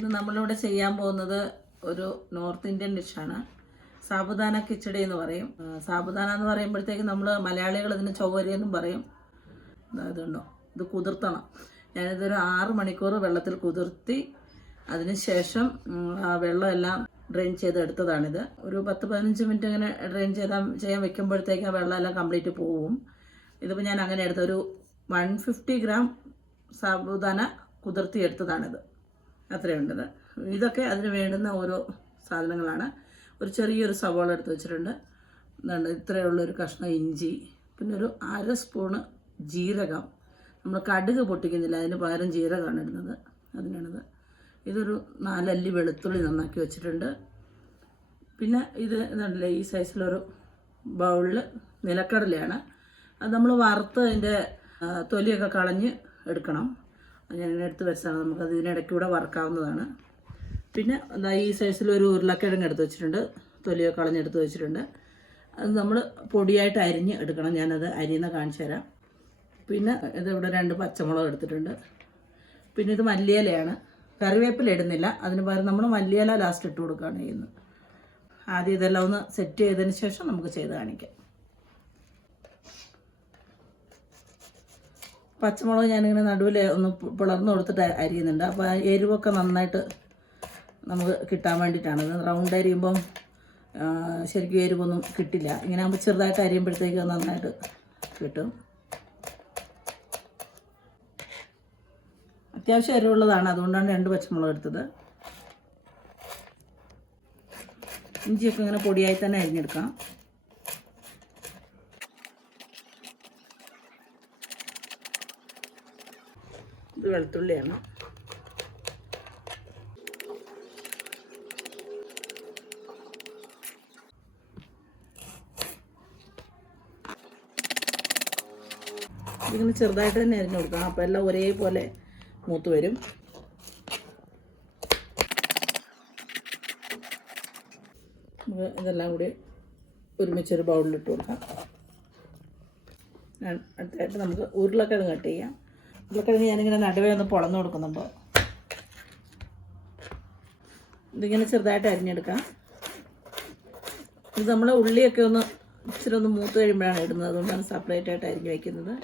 ഇന്ന് നമ്മളിവിടെ ചെയ്യാൻ പോകുന്നത് ഒരു നോർത്ത് ഇന്ത്യൻ ഡിഷാണ്. സാബുദാന കിച്ചടി എന്ന് പറയും. സാബുദാന എന്ന് പറയുമ്പോഴത്തേക്ക് നമ്മൾ മലയാളികൾ ഇതിന് ചൊവ്വരി എന്നും പറയും. ഇതുണ്ടോ, ഇത് കുതിർത്തണം. ഞാനിതൊരു 6 മണിക്കൂർ വെള്ളത്തിൽ കുതിർത്തി അതിന് ശേഷം ആ വെള്ളമെല്ലാം ഡ്രെയിൻ ചെയ്ത് എടുത്തതാണിത്. ഒരു 10-15 മിനിറ്റ് ഇങ്ങനെ ഡ്രെയിൻ ചെയ്യാൻ വെക്കുമ്പോഴത്തേക്ക് ആ വെള്ളമെല്ലാം കംപ്ലീറ്റ് പോവും. ഇതിപ്പോൾ ഞാൻ അങ്ങനെ എടുത്ത ഒരു 150 ഗ്രാം സാബുദാന കുതിർത്തി എടുത്തതാണിത്. അത്രയുണ്ടത്. ഇതൊക്കെ അതിന് വേണ്ടുന്ന ഓരോ സാധനങ്ങളാണ്. ഒരു ചെറിയൊരു സവാള എടുത്ത് വെച്ചിട്ടുണ്ട്. ഇത്രയുള്ളൊരു കഷ്ണം ഇഞ്ചി, പിന്നെ ഒരു 1/2 സ്പൂണ് ജീരകം. നമ്മൾ കടുക് പൊട്ടിക്കുന്നില്ല, അതിന് പകരം ജീരകമാണ് ഇടുന്നത്, അതിനാണിത്. ഇതൊരു 4 അല്ലി വെളുത്തുള്ളി നന്നാക്കി വെച്ചിട്ടുണ്ട്. പിന്നെ ഇത് ഇതല്ലേ, ഈ സൈസിലൊരു ബൗളിൽ നിലക്കടലയാണ്. അത് നമ്മൾ വറുത്ത് അതിൻ്റെ തൊലിയൊക്കെ കളഞ്ഞ് എടുക്കണം. ഞാൻ എടുത്ത് വെച്ചതാണ്, നമുക്കത് ഇതിനിടയ്ക്കൂടെ വറുക്കാവുന്നതാണ്. പിന്നെ ഈ സൈസിലൊരു ഉരുളക്കിഴങ്ങ് എടുത്ത് വെച്ചിട്ടുണ്ട്, തൊലിയൊക്കെ കളഞ്ഞെടുത്ത് വെച്ചിട്ടുണ്ട്. അത് നമ്മൾ പൊടിയായിട്ട് അരിഞ്ഞ് എടുക്കണം. ഞാനത് അരിയുന്ന കാണിച്ചു തരാം. പിന്നെ ഇതിവിടെ 2 പച്ചമുളക് എടുത്തിട്ടുണ്ട്. പിന്നെ ഇത് മല്ലിയിലയാണ്. കറിവേപ്പില ഇടുന്നില്ല, അതിന് പകരം നമ്മൾ മല്ലിയില ലാസ്റ്റ് ഇട്ട് കൊടുക്കുകയാണ് ചെയ്യുന്നത്. ആദ്യം ഇതെല്ലാം ഒന്ന് സെറ്റ് ചെയ്തതിന് ശേഷം നമുക്ക് ചെയ്ത് കാണിക്കാം. പച്ചമുളക് ഞാനിങ്ങനെ നടുവിൽ ഒന്ന് പിളർന്ന് കൊടുത്തിട്ട് അരിയുന്നുണ്ട്. അപ്പോൾ ആ എരിവൊക്കെ നന്നായിട്ട് നമുക്ക് കിട്ടാൻ വേണ്ടിയിട്ടാണ്. ഇത് റൗണ്ട് അരിയുമ്പം ശരിക്കും എരിവൊന്നും കിട്ടില്ല. ഇങ്ങനെ ആകുമ്പോൾ ചെറുതായിട്ട് അരിയുമ്പോഴത്തേക്ക് നന്നായിട്ട് കിട്ടും. അത്യാവശ്യം എരിവുള്ളതാണ്, അതുകൊണ്ടാണ് 2 പച്ചമുളക് എടുത്തത്. ഇഞ്ചിയൊക്കെ ഇങ്ങനെ പൊടിയായി തന്നെ അരിഞ്ഞെടുക്കാം. ഇത് വെളുത്തുള്ളിയാണ്. ഇതിങ്ങനെ ചെറുതായിട്ട് തന്നെ അരിഞ്ഞു കൊടുക്കണം, അപ്പോൾ എല്ലാം ഒരേപോലെ മൂത്ത് വരും. നമുക്ക് ഇതെല്ലാം കൂടി ഒരുമിച്ചൊരു ബൗളിലിട്ട് കൊടുക്കാം. അടുത്തായിട്ട് നമുക്ക് ഉരുളക്കിഴങ്ങ് കട്ട് ചെയ്യാം. ഉരുളക്കിഴങ്ങ് ഞാനിങ്ങനെ നടുവേ ഒന്ന് പൊളന്ന് കൊടുക്കുന്നുണ്ടോ. ഇതിങ്ങനെ ചെറുതായിട്ട് അരിഞ്ഞെടുക്കാം. ഇത് നമ്മൾ ഉള്ളിയൊക്കെ ഇച്ചിരി ഒന്ന് മൂത്ത് കഴിയുമ്പോഴാണ് ഇടുന്നത്, അതുകൊണ്ടാണ് സെപ്പറേറ്റ് ആയിട്ട് അരിഞ്ഞ് വയ്ക്കുന്നത്.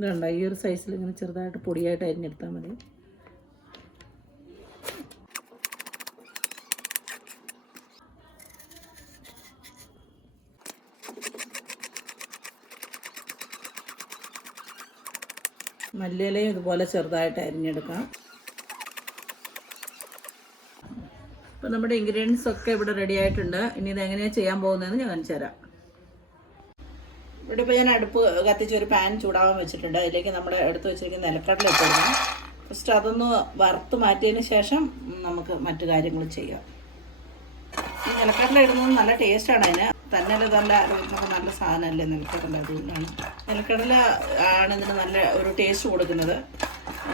ഇതുണ്ട, ഈ ഒരു സൈസിൽ ഇങ്ങനെ ചെറുതായിട്ട് പൊടിയായിട്ട് അരിഞ്ഞെടുത്താൽ മതി. മല്ലിയിലയും ഇതുപോലെ ചെറുതായിട്ട് അരിഞ്ഞെടുക്കാം. അപ്പോൾ നമ്മുടെ ഇൻഗ്രീഡിയൻസ് ഒക്കെ ഇവിടെ റെഡി ആയിട്ടുണ്ട്. ഇനി ഇതെങ്ങനെയാണ് ചെയ്യാൻ പോകുന്നതെന്ന് ഞാൻ കാണിച്ചു തരാം. ഇവിടെ ഇപ്പോൾ ഞാൻ അടുപ്പ് കത്തിച്ച് ഒരു പാൻ ചൂടാവാൻ വെച്ചിട്ടുണ്ട്. അതിലേക്ക് നമ്മുടെ എടുത്ത് വെച്ചിരിക്കുന്ന നിലക്കടല ഇട്ട് കൊടുക്കണം. ഫസ്റ്റ് അതൊന്ന് വറുത്ത് മാറ്റിയതിന് ശേഷം നമുക്ക് മറ്റു കാര്യങ്ങൾ ചെയ്യാം. ഈ നിലക്കടല ഇടുന്നത് നല്ല ടേസ്റ്റാണ്. അതിന് തന്നെ നല്ല ആരോഗ്യത്തിനൊക്കെ നല്ല സാധനമല്ലേ നിലക്കടല. അതുകൊണ്ടാണ് നിലക്കടല ആണ് ഇതിന് നല്ല ഒരു ടേസ്റ്റ് കൊടുക്കുന്നത്.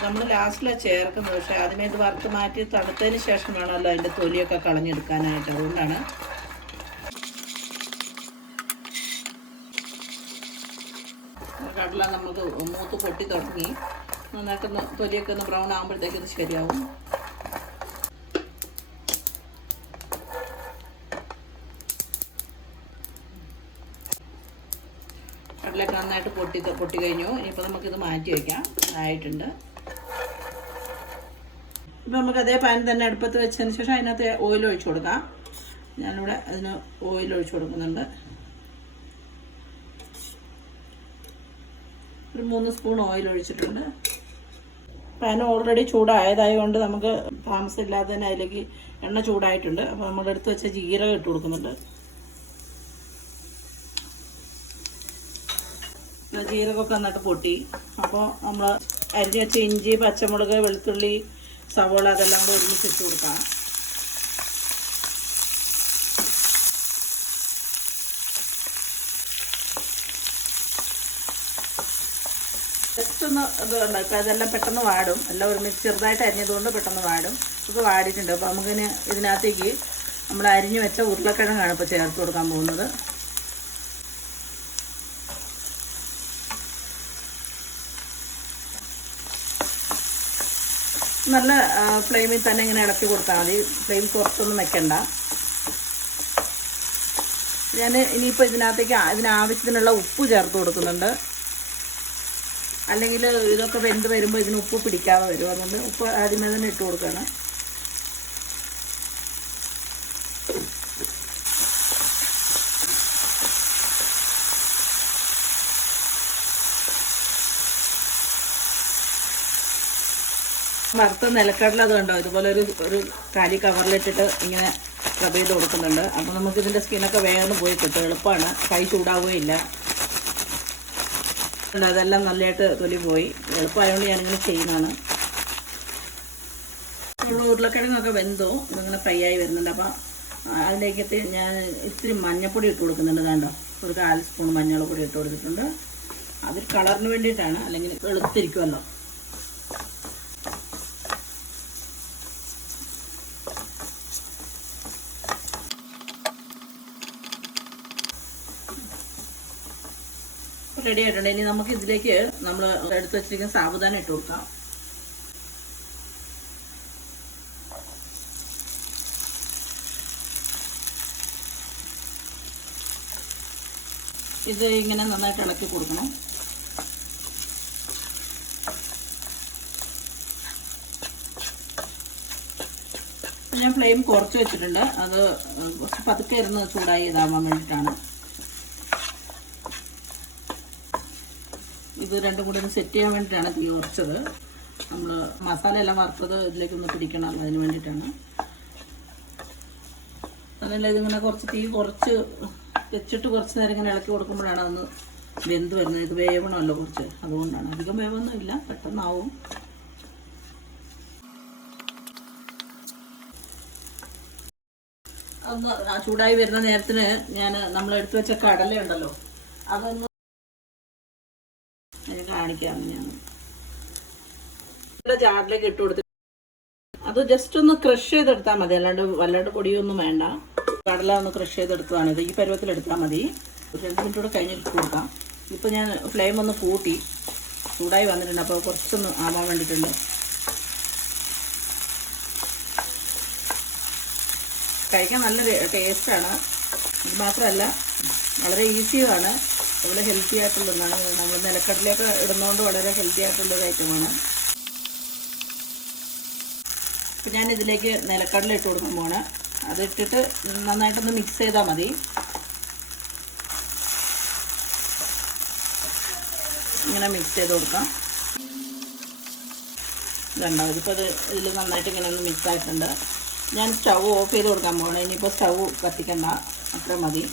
നമ്മൾ ലാസ്റ്റിലാണ് ചേർക്കുന്നത്. പക്ഷേ അതിനെ ഇത് വറുത്ത് മാറ്റി തണുത്തതിന് ശേഷം വേണമല്ലോ അതിൻ്റെ തൊലിയൊക്കെ കളഞ്ഞെടുക്കാനായിട്ട്. അതുകൊണ്ടാണ് കടല നമുക്ക് മൂത്ത് പൊട്ടി തുടങ്ങി. നന്നായിട്ടൊന്ന് തൊലിയൊക്കെ ഒന്ന് ബ്രൗൺ ആകുമ്പോഴത്തേക്ക് ഇത് ശരിയാവും. കടലൊക്കെ നന്നായിട്ട് പൊട്ടി കഴിഞ്ഞു. ഇനിയിപ്പോൾ നമുക്കിത് മാറ്റി വയ്ക്കാം. ആയിട്ടുണ്ട്. ഇപ്പം നമുക്ക് അതേ പാൻ തന്നെ അടുപ്പത്ത് വെച്ചതിന് ശേഷം അതിനകത്ത് ഓയിൽ ഒഴിച്ചു കൊടുക്കാം. ഞാനിവിടെ അതിന് ഓയിൽ ഒഴിച്ചു കൊടുക്കുന്നുണ്ട്. ഒരു 3 സ്പൂൺ ഓയിൽ ഒഴിച്ചിട്ടുണ്ട്. പാൻ ഓൾറെഡി ചൂടായതായതുകൊണ്ട് നമുക്ക് താമസമില്ലാതെ തന്നെ അതിലേക്ക് എണ്ണ ചൂടായിട്ടുണ്ട്. അപ്പോൾ നമ്മൾ എടുത്ത് വെച്ച ജീരകം ഇട്ട് കൊടുക്കുന്നുണ്ട്. ജീരകമൊക്കെ നന്നായിട്ട് പൊട്ടി. അപ്പോൾ നമ്മൾ അരിഞ്ഞ് വെച്ച ഇഞ്ചി, പച്ചമുളക്, വെളുത്തുള്ളി, സവോള അതെല്ലാം കൂടെ ഒരുമിച്ചിട്ട് കൊടുക്കാം. ജസ്റ്റ് ഒന്ന് ഇതുണ്ട്. ഇപ്പോൾ അതെല്ലാം പെട്ടെന്ന് വാടും. എല്ലാം ഒരുമിച്ച് ചെറുതായിട്ട് അരിഞ്ഞതുകൊണ്ട് പെട്ടെന്ന് വാടും. ഇപ്പോൾ വാടിയിട്ടുണ്ട്. അപ്പോൾ നമുക്കിന് ഇതിനകത്തേക്ക് നമ്മൾ അരിഞ്ഞു വെച്ച ഉരുളക്കിഴങ്ങാണ് ഇപ്പോൾ ചേർത്ത് കൊടുക്കാൻ പോകുന്നത്. നല്ല ഫ്ലെയിമിൽ തന്നെ ഇങ്ങനെ ഇളക്കി കൊടുത്താൽ മതി. ഫ്ലെയിം കുറച്ചൊന്നും വെക്കണ്ട. ഞാൻ ഇനിയിപ്പോൾ ഇതിനകത്തേക്ക് ഇതിനാവശ്യത്തിനുള്ള ഉപ്പ് ചേർത്ത് കൊടുക്കുന്നുണ്ട്. അല്ലെങ്കിൽ ഇതൊക്കെ വെന്ത് വരുമ്പോൾ ഇതിന് ഉപ്പ് പിടിക്കാതെ വരും. അതുകൊണ്ട് ഉപ്പ് ആദ്യമേ തന്നെ ഇട്ട് കൊടുക്കുകയാണ്. വറുത്ത നിലക്കടല അത് കണ്ടോ, ഇതുപോലെ ഒരു കാലി കവറിലിട്ടിട്ട് ഇങ്ങനെ സ്ക്രബ് ചെയ്ത് കൊടുക്കുന്നുണ്ട്. അപ്പോൾ നമുക്കിതിൻ്റെ സ്കിന്നൊക്കെ വേഗം പോയി കിട്ടും. എളുപ്പമാണ്, കൈ ചൂടാവുകയില്ല. അതെല്ലാം നല്ലതായിട്ട് തൊലി പോയി. എളുപ്പമായതുകൊണ്ട് ഞാനിങ്ങനെ ചെയ്യുന്നതാണ്. ഉരുളക്കിഴങ്ങൊക്കെ വെന്തോ ഇതിങ്ങനെ ഫ്രൈ ആയി വരുന്നുണ്ട്. അപ്പോൾ അതിലേക്കത്തെ ഞാൻ ഇത്തിരി മഞ്ഞൾപ്പൊടി ഇട്ട് കൊടുക്കുന്നുണ്ട്. വേണ്ട ഒരു 1/4 സ്പൂൺ മഞ്ഞൾപ്പൊടി ഇട്ട് കൊടുത്തിട്ടുണ്ട്. അതൊരു കളറിന് വേണ്ടിയിട്ടാണ്, അല്ലെങ്കിൽ വെളുത്തിരിക്കുമല്ലോ. റെഡി ആയിട്ടുണ്ട്. ഇനി നമുക്ക് ഇതിലേക്ക് നമ്മൾ എടുത്ത് വെച്ചിരിക്കുന്ന സാബുദാന ഇട്ട് കൊടുക്കാം. ഇത് ഇങ്ങനെ നന്നായിട്ട് ഇളക്കി കൊടുക്കണം. ഞാൻ ഫ്ലെയിം കുറച്ച് വെച്ചിട്ടുണ്ട്. അത് കുറച്ച് പതുക്കെ ഇരുന്ന് ചൂടായി ഇതാവാൻ വേണ്ടിയിട്ടാണ്. ഇത് രണ്ടും കൂടി ഒന്ന് സെറ്റ് ചെയ്യാൻ വേണ്ടിയിട്ടാണ് തീ കുറച്ചത്. നമ്മൾ മസാല എല്ലാം വറുത്തത് ഇതിലേക്കൊന്ന് പിടിക്കണം, അതിന് വേണ്ടിയിട്ടാണ്. അതല്ല, ഇതിങ്ങനെ കുറച്ച് തീ കുറച്ച് വെച്ചിട്ട് കുറച്ച് നേരം ഇങ്ങനെ ഇളക്കി കൊടുക്കുമ്പോഴാണ് അതൊന്ന് വെന്ത് വരുന്നത്. ഇത് വേവണമല്ലോ കുറച്ച്, അതുകൊണ്ടാണ്. അധികം വേവൊന്നും ഇല്ല, പെട്ടെന്നാവും. അതൊന്ന് ചൂടായി വരുന്ന നേരത്തിന് നമ്മൾ എടുത്തു വെച്ച കടല ഉണ്ടല്ലോ, അതൊന്ന് കാണിക്കാം. ഞാൻ ജാറിലേക്ക് ഇട്ട് കൊടുത്തിട്ട് അത് ജസ്റ്റ് ഒന്ന് ക്രഷ് ചെയ്തെടുത്താൽ മതി, വല്ലാണ്ട് പൊടിയൊന്നും വേണ്ട. കടല ഒന്ന് ക്രഷ് ചെയ്തെടുത്തതാണ്. ഇത് ഈ പരുവത്തിലെടുത്താൽ മതി. ഒരു 2 മിനിറ്റ് കൂടെ കഴിഞ്ഞിട്ട് കൊടുക്കാം. ഇപ്പോൾ ഞാൻ ഫ്ലെയിം ഒന്ന് കൂട്ടി ചൂടായി വന്നിട്ടുണ്ട്. അപ്പോൾ കുറച്ചൊന്ന് ആവാൻ വേണ്ടിയിട്ടുണ്ട്. കഴിക്കാൻ നല്ല ടേസ്റ്റാണ്. ഇത് മാത്രമല്ല വളരെ ഈസിയുമാണ്, അതുപോലെ ഹെൽത്തി ആയിട്ടുള്ളതാണ്. നമ്മൾ നിലക്കടലയൊക്കെ ഇടുന്നതുകൊണ്ട് വളരെ ഹെൽത്തി ആയിട്ടുള്ളൊരു ഐറ്റമാണ്. അപ്പം ഞാൻ ഇതിലേക്ക് നിലക്കടല ഇട്ട് കൊടുക്കാൻ പോണ്. അതിട്ടിട്ട് നന്നായിട്ടൊന്ന് മിക്സ് ചെയ്താൽ മതി. ഇങ്ങനെ മിക്സ് ചെയ്ത് കൊടുക്കാം. ഇതുണ്ടാവും. ഇതിപ്പോൾ ഇതിൽ നന്നായിട്ട് ഇങ്ങനെ ഒന്ന് മിക്സ് ആയിട്ടുണ്ട്. ഞാൻ സ്റ്റൗ ഓഫ് ചെയ്ത് കൊടുക്കാൻ പോകണം. ഇനിയിപ്പോൾ സ്റ്റൗ കത്തിക്കണ്ട, അത്ര മതി.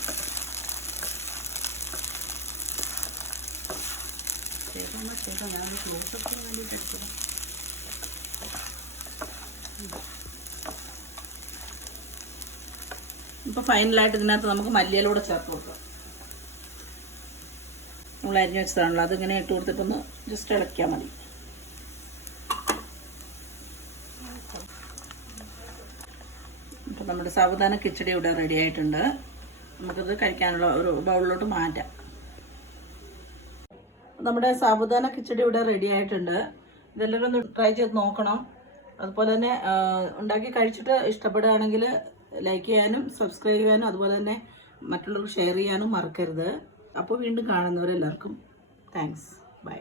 ഇപ്പോൾ ഫൈനലായിട്ട് ഇതിനകത്ത് നമുക്ക് മല്ലിയിലൂടെ ചേർത്ത് കൊടുക്കാം. നമ്മൾ അരിഞ്ഞ് വെച്ചതാണല്ലോ, അതിങ്ങനെ ഇട്ട് കൊടുത്തിട്ട് ഒന്ന് ജസ്റ്റ് ഇളക്കിയാൽ മതി. അപ്പോൾ നമ്മുടെ സാബുദാന കിച്ചടി ഇവിടെ റെഡി ആയിട്ടുണ്ട്. നമുക്കത് കഴിക്കാനുള്ള ഒരു ബൗളിലോട്ട് മാറ്റാം. നമ്മുടെ സാബുദാന കിച്ചടി ഇവിടെ റെഡി ആയിട്ടുണ്ട്. ഇതെല്ലാവരും ഒന്ന് ട്രൈ ചെയ്ത് നോക്കണം. അതുപോലെ തന്നെ ഉണ്ടാക്കി കഴിച്ചിട്ട് ഇഷ്ടപ്പെടുകയാണെങ്കിൽ ലൈക്ക് ചെയ്യാനും സബ്സ്ക്രൈബ് ചെയ്യാനും അതുപോലെ തന്നെ മറ്റുള്ളവർക്ക് ഷെയർ ചെയ്യാനും മറക്കരുത്. അപ്പോൾ വീണ്ടും കാണുന്നവരെല്ലാവർക്കും താങ്ക്സ്. ബൈ.